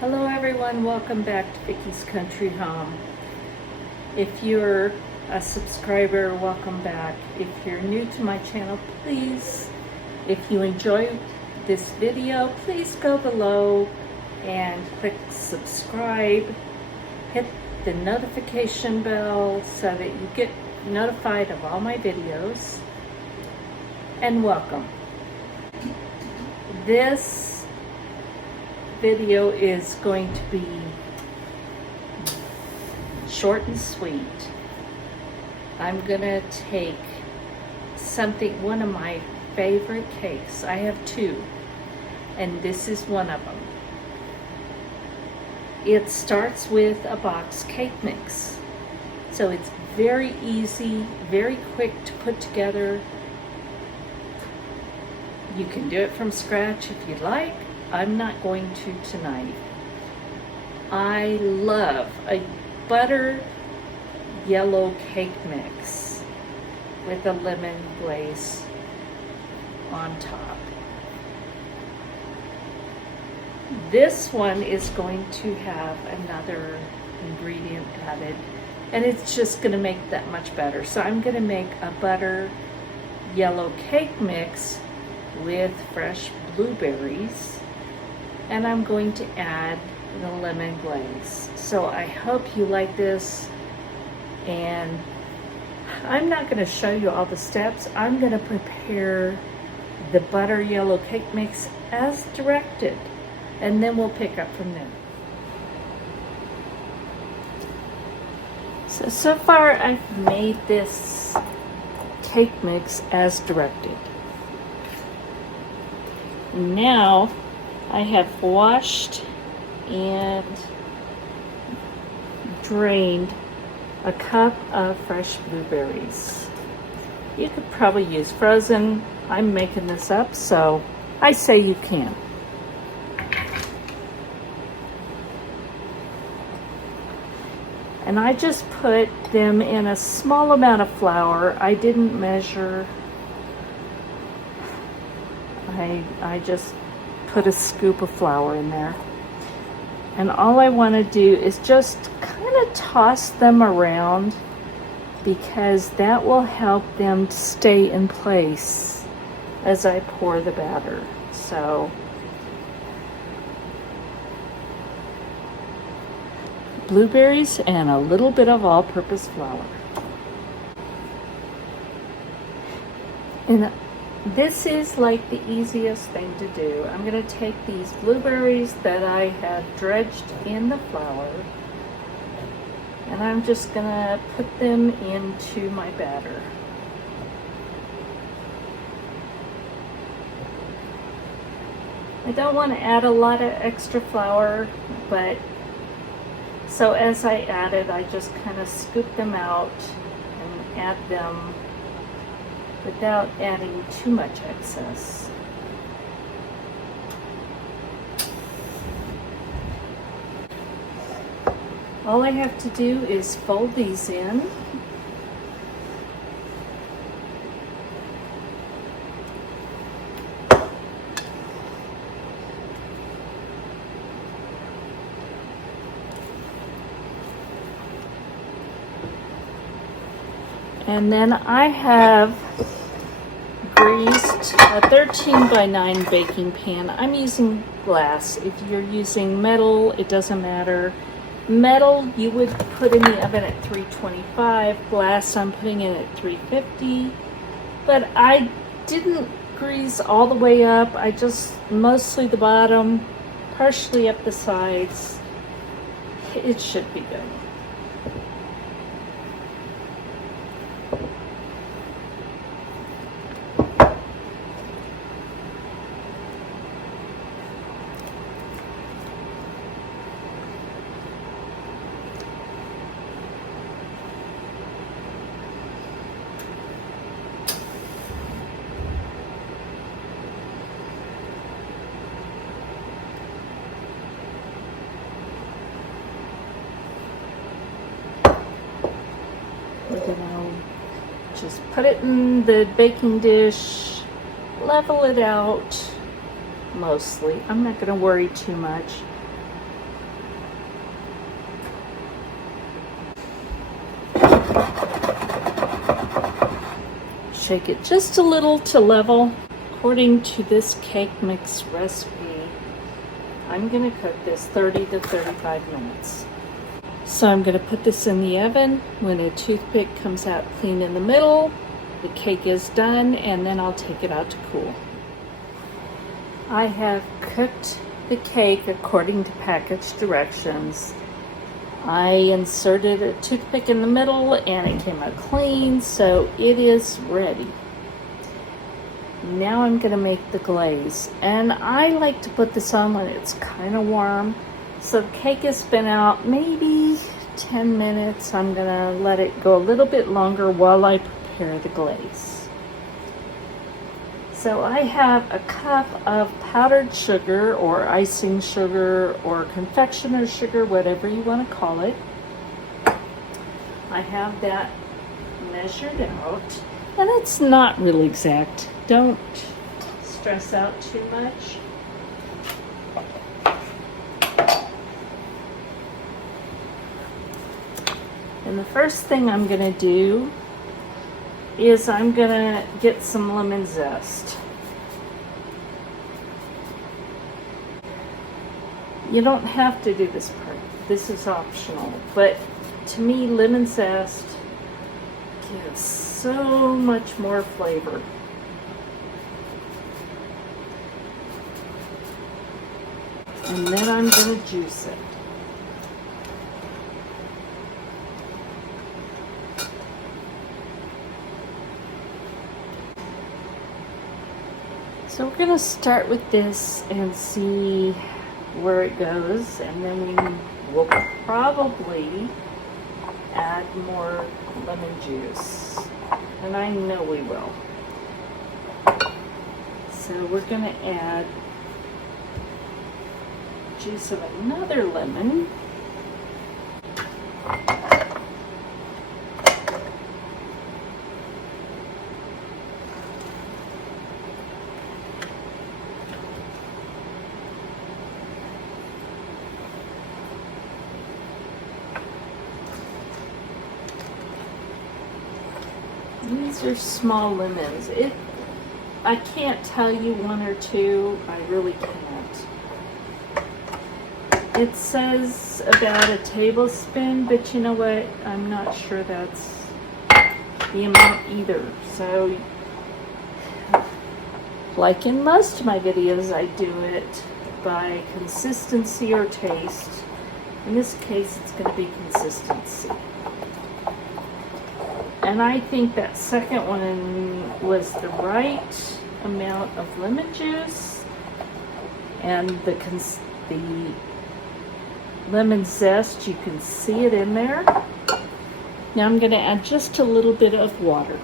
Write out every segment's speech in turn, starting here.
Hello everyone, welcome back to Vickie's Country Home. If you're a subscriber, welcome back. If you're new to my channel, please, if you enjoy this video, please go below and click subscribe. Hit the notification bell so that you get notified of all my videos. And welcome. This video is going to be short and sweet. I'm gonna take one of my favorite cakes. I have two, and this is one of them. It starts with a box cake mix. So it's very easy, very quick to put together. You can do it from scratch if you'd like. I'm not going to tonight. I love a butter yellow cake mix with a lemon glaze on top. This one is going to have another ingredient added, and it's just going to make that much better. So I'm going to make a butter yellow cake mix with fresh blueberries, and I'm going to add the lemon glaze. So I hope you like this, and I'm not going to show you all the steps. I'm going to prepare the butter yellow cake mix as directed, and then we'll pick up from there. So far I've made this cake mix as directed. Now I have washed and drained a cup of fresh blueberries. You could probably use frozen. I'm making this up, so I say you can. And I just put them in a small amount of flour. I didn't measure. I just put a scoop of flour in there. And all I want to do is just kind of toss them around, because that will help them to stay in place as I pour the batter. So blueberries and a little bit of all-purpose flour. And this is like the easiest thing to do. I'm going to take these blueberries that I have dredged in the flour, and I'm just going to put them into my batter. I don't want to add a lot of extra flour, but so as I add it, I just kind of scoop them out and add them without adding too much excess. All I have to do is fold these in. And then I have greased a 13 by 9 baking pan. I'm using glass. If you're using metal, it doesn't matter. Metal, you would put in the oven at 325. Glass, I'm putting in at 350. But I didn't grease all the way up. I just mostly the bottom, partially up the sides. It should be good. Just put it in the baking dish, level it out mostly. I'm not going to worry too much. shake it just a little to level. According to this cake mix recipe, I'm going to cook this 30 to 35 minutes. So I'm going to put this in the oven. When a toothpick comes out clean in the middle, the cake is done, and then I'll take it out to cool. I have cooked the cake according to package directions. I inserted a toothpick in the middle and it came out clean, so it is ready. Now I'm going to make the glaze, and I like to put this on when it's kind of warm. So the cake has been out maybe 10 minutes. I'm going to let it go a little bit longer while I prepare the glaze. So I have a cup of powdered sugar or icing sugar or confectioner's sugar, whatever you want to call it. I have that measured out, and it's not really exact. Don't stress out too much. And the first thing I'm going to do is I'm going to get some lemon zest. You don't have to do this part. This is optional. But to me, lemon zest gives so much more flavor. And then I'm going to juice it. So we're going to start with this and see where it goes, and then we will probably add more lemon juice, and I know we will. So we're going to add juice of another lemon. These are small lemons. I can't tell you one or two. I really can't. It says about a tablespoon, but you know what? I'm not sure that's the amount either. So, like in most of my videos, I do it by consistency or taste. In this case, it's going to be consistency. And I think that second one was the right amount of lemon juice, and the lemon zest, you can see it in there. Now I'm going to add just a little bit of water.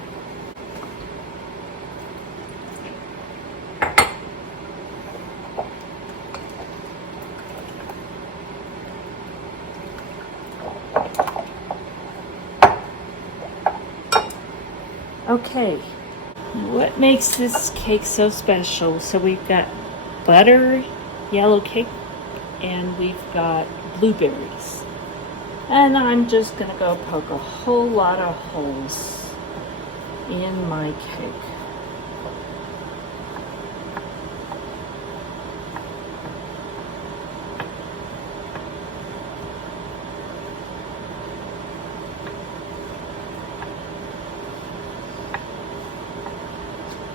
Okay, what makes this cake so special? So we've got butter, yellow cake, and we've got blueberries. And I'm just going to go poke a whole lot of holes in my cake.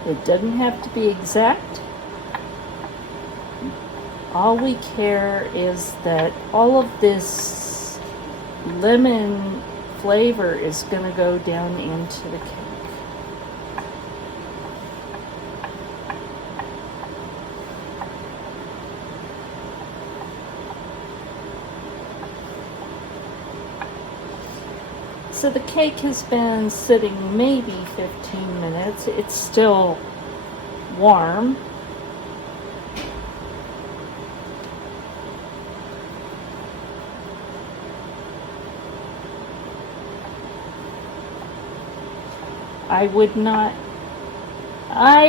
It doesn't have to be exact. All we care is that all of this lemon flavor is going to go down into the cake. So the cake has been sitting maybe 15 minutes. It's still warm. I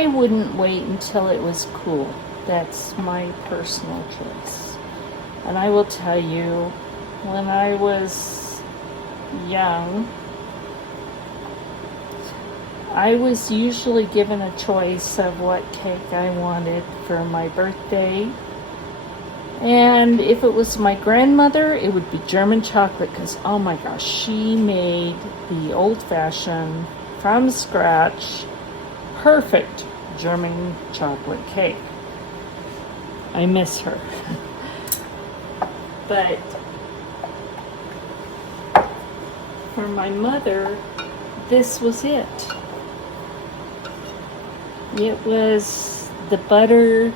wouldn't wait until it was cool. That's my personal choice. And I will tell you, when I was young, I was usually given a choice of what cake I wanted for my birthday. And if it was my grandmother, it would be German chocolate, because oh my gosh, she made the old-fashioned, from scratch, perfect German chocolate cake. I miss her. But for my mother, this was it. It was the butter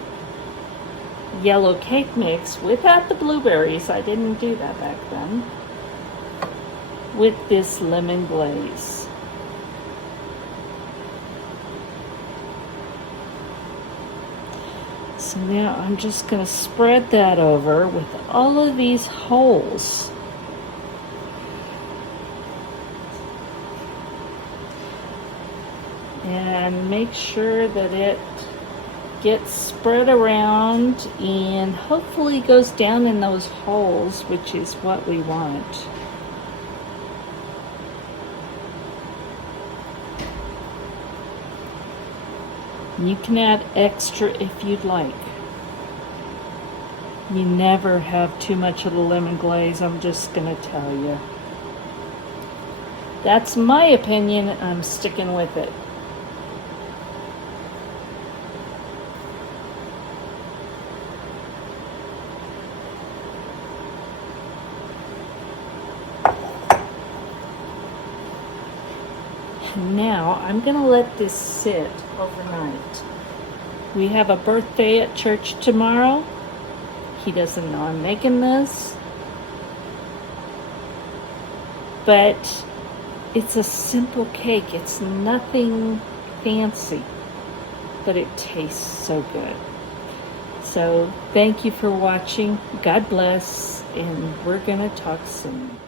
yellow cake mix without the blueberries. I didn't do that back then. With this lemon glaze. So now I'm just going to spread that over with all of these holes. And make sure that it gets spread around and hopefully goes down in those holes, which is what we want. You can add extra if you'd like. You never have too much of the lemon glaze, I'm just gonna tell you. That's my opinion, I'm sticking with it. Now I'm gonna let this sit overnight. We have a birthday at church tomorrow. He doesn't know I'm making this, but it's a simple cake. It's nothing fancy, but it tastes so good. So thank you for watching. God bless, and we're gonna talk soon.